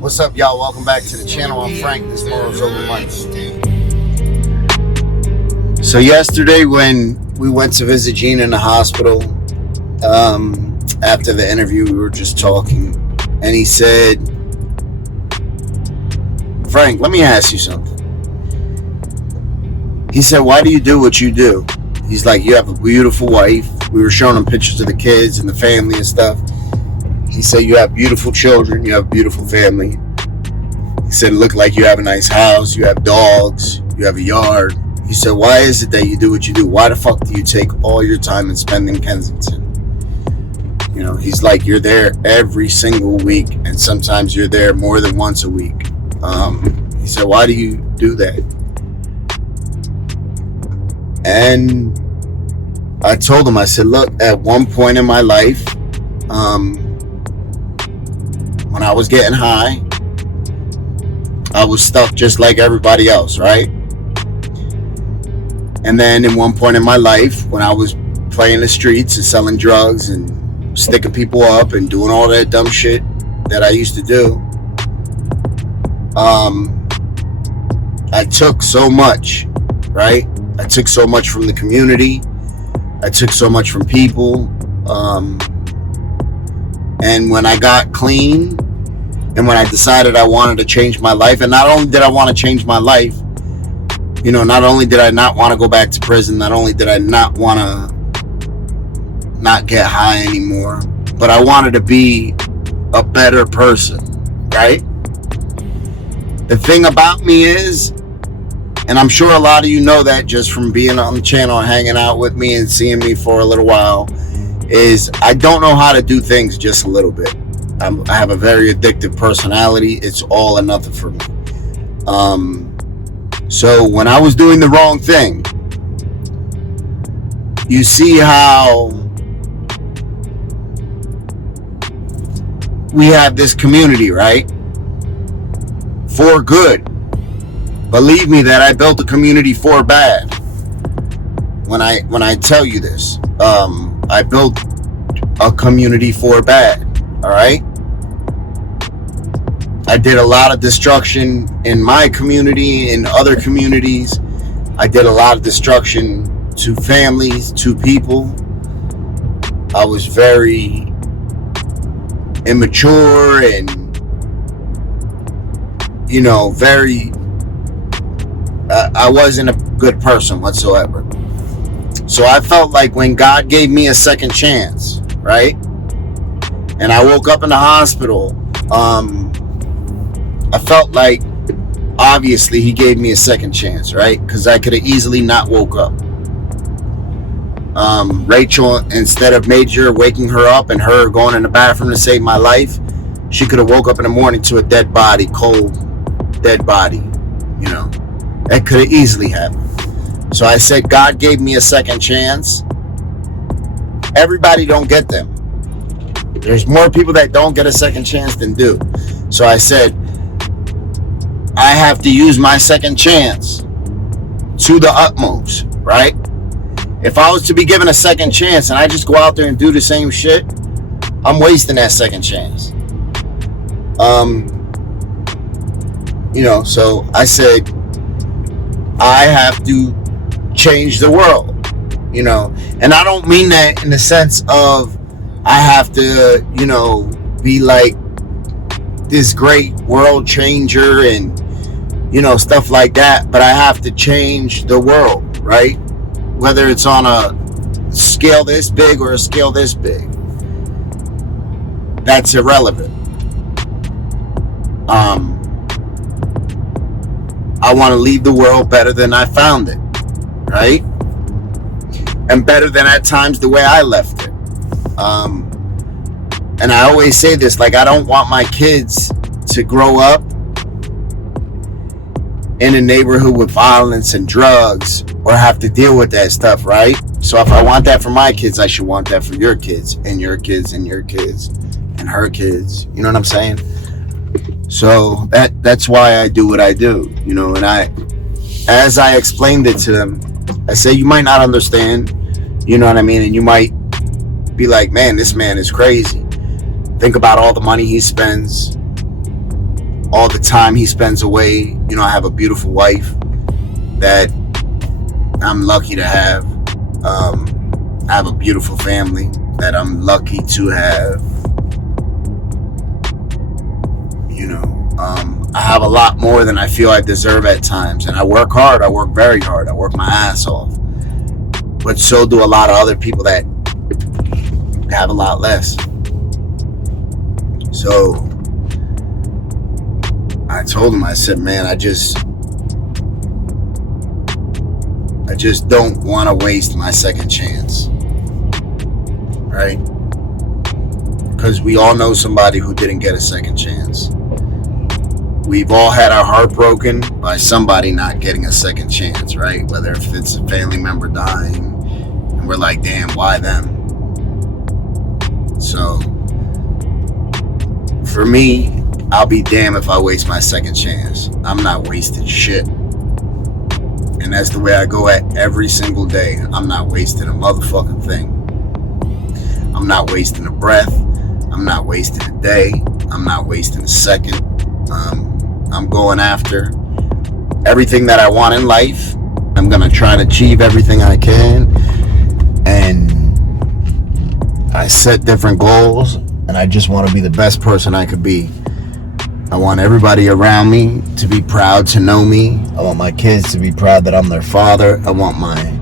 What's up, y'all? Welcome back to the channel. I'm Frank. This Morals Over Money. So yesterday when we went to visit Gene in the hospital, after the interview, we were just talking, and he said, Frank, let me ask you something. He said, why do you do what you do? He's like, you have a beautiful wife. We were showing him pictures of the kids and the family and stuff. He said, you have beautiful children, you have a beautiful family. He said, look like you have a nice house, you have dogs, you have a yard. He said, why is it that you do what you do? Why the fuck do you take all your time and spend in Kensington? You know, he's like, you're there every single week, and sometimes you're there more than once a week. He said, why do you do that? And I told him, I said, look, at one point in my life, when I was getting high, I was stuck just like everybody else, right? And then in one point in my life, when I was playing the streets and selling drugs and sticking people up and doing all that dumb shit that I used to do, I took so much, right? I took so much from the community. I took so much from people. And when I got clean, and when I decided I wanted to change my life, and not only did I want to change my life, you know, not only did I not want to go back to prison, not only did I not want to not get high anymore, but I wanted to be a better person, right? The thing about me is, and I'm sure a lot of you know that just from being on the channel and hanging out with me and seeing me for a little while, is I don't know how to do things just a little bit. I have a very addictive personality. It's all or nothing for me. So when I was doing the wrong thing, you see how we have this community, right? For good. Believe me that I built a community for bad. When I tell you this, I built a community for bad. All right. I did a lot of destruction in my community, in other communities. I did a lot of destruction to families, to people. I was very immature and, you know, very, I wasn't a good person whatsoever. So I felt like when God gave me a second chance, right? And I woke up in the hospital, I felt like, obviously, he gave me a second chance, right? Because I could have easily not woke up. Rachel, instead of Major waking her up and her going in the bathroom to save my life, she could have woke up in the morning to a dead body, cold, dead body, you know. That could have easily happened. So I said, God gave me a second chance. Everybody don't get them. There's more people that don't get a second chance than do. So I said, I have to use my second chance to the utmost, right? If I was to be given a second chance and I just go out there and do the same shit, I'm wasting that second chance. You know, so I said, I have to change the world, you know, and I don't mean that in the sense of I have to, you know, be like this great world changer and, you know, stuff like that. But I have to change the world, right? Whether it's on a scale this big or a scale this big, that's irrelevant. I want to leave the world better than I found it, right? And better than at times the way I left it. And I always say this, like, I don't want my kids to grow up in a neighborhood with violence and drugs or have to deal with that stuff, right? So if I want that for my kids, I should want that for your kids and your kids and your kids and her kids. You know what I'm saying? So that's why I do what I do, you know. And as I explained it to them, I say, you might not understand, you know what I mean? And you might be like, man, this man is crazy. Think about all the money he spends all the time he spends away. You know, I have a beautiful wife that I'm lucky to have. I have a beautiful family that I'm lucky to have. You know, I have a lot more than I feel I deserve at times. And I work hard. I work very hard. I work my ass off. But so do a lot of other people that have a lot less. So I told him, I said, man, I just don't want to waste my second chance. Right? Because we all know somebody who didn't get a second chance. We've all had our heart broken by somebody not getting a second chance, right? Whether if it's a family member dying, and we're like, damn, why them? So, for me, I'll be damned if I waste my second chance. I'm not wasting shit. And that's the way I go at every single day. I'm not wasting a motherfucking thing. I'm not wasting a breath. I'm not wasting a day. I'm not wasting a second. I'm going after everything that I want in life. I'm going to try to achieve everything I can. And I set different goals. And I just want to be the best person I could be. I want everybody around me to be proud to know me. I want my kids to be proud that I'm their father. I want my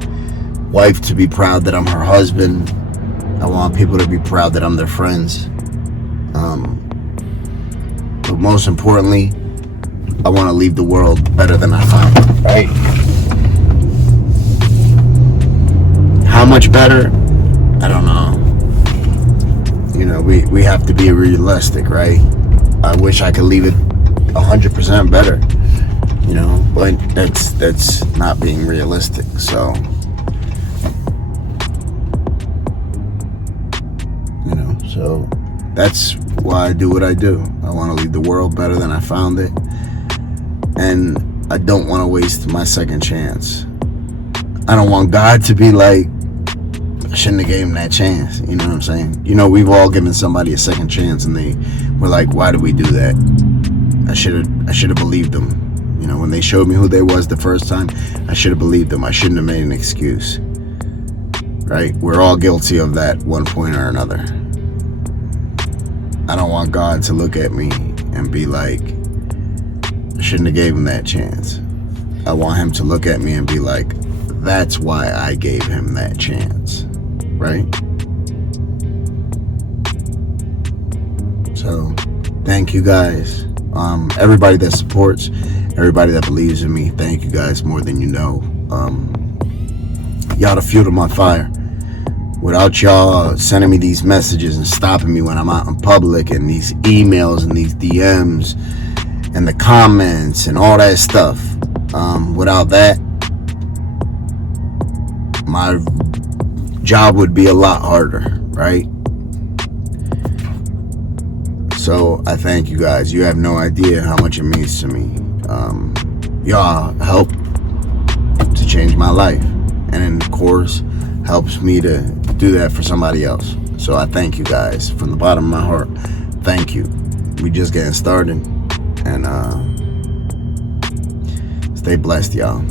wife to be proud that I'm her husband. I want people to be proud that I'm their friends. But most importantly, I want to leave the world better than I found it, right? How much better? I don't know. You know, we have to be realistic, right? I wish I could leave it 100% better, you know, but that's not being realistic. So, you know, so that's why I do what I do. I want to leave the world better than I found it. And I don't want to waste my second chance. I don't want God to be like, I shouldn't have gave him that chance. You know what I'm saying? You know, we've all given somebody a second chance and they were like, why did we do that? I should have believed them. You know, when they showed me who they was the first time, I should have believed them. I shouldn't have made an excuse. Right? We're all guilty of that one point or another. I don't want God to look at me and be like, I shouldn't have gave him that chance. I want him to look at me and be like, that's why I gave him that chance. Right? So, thank you guys. Everybody that supports, everybody that believes in me, thank you guys more than you know. Y'all the fuel to my fire. Without y'all sending me these messages and stopping me when I'm out in public, and these emails and these DMs and the comments and all that stuff, without that, my job would be a lot harder, right? So I thank you guys. You have no idea how much it means to me. Y'all help to change my life, and of course helps me to do that for somebody else. So I thank you guys from the bottom of my heart. Thank you. We just getting started, and stay blessed, y'all.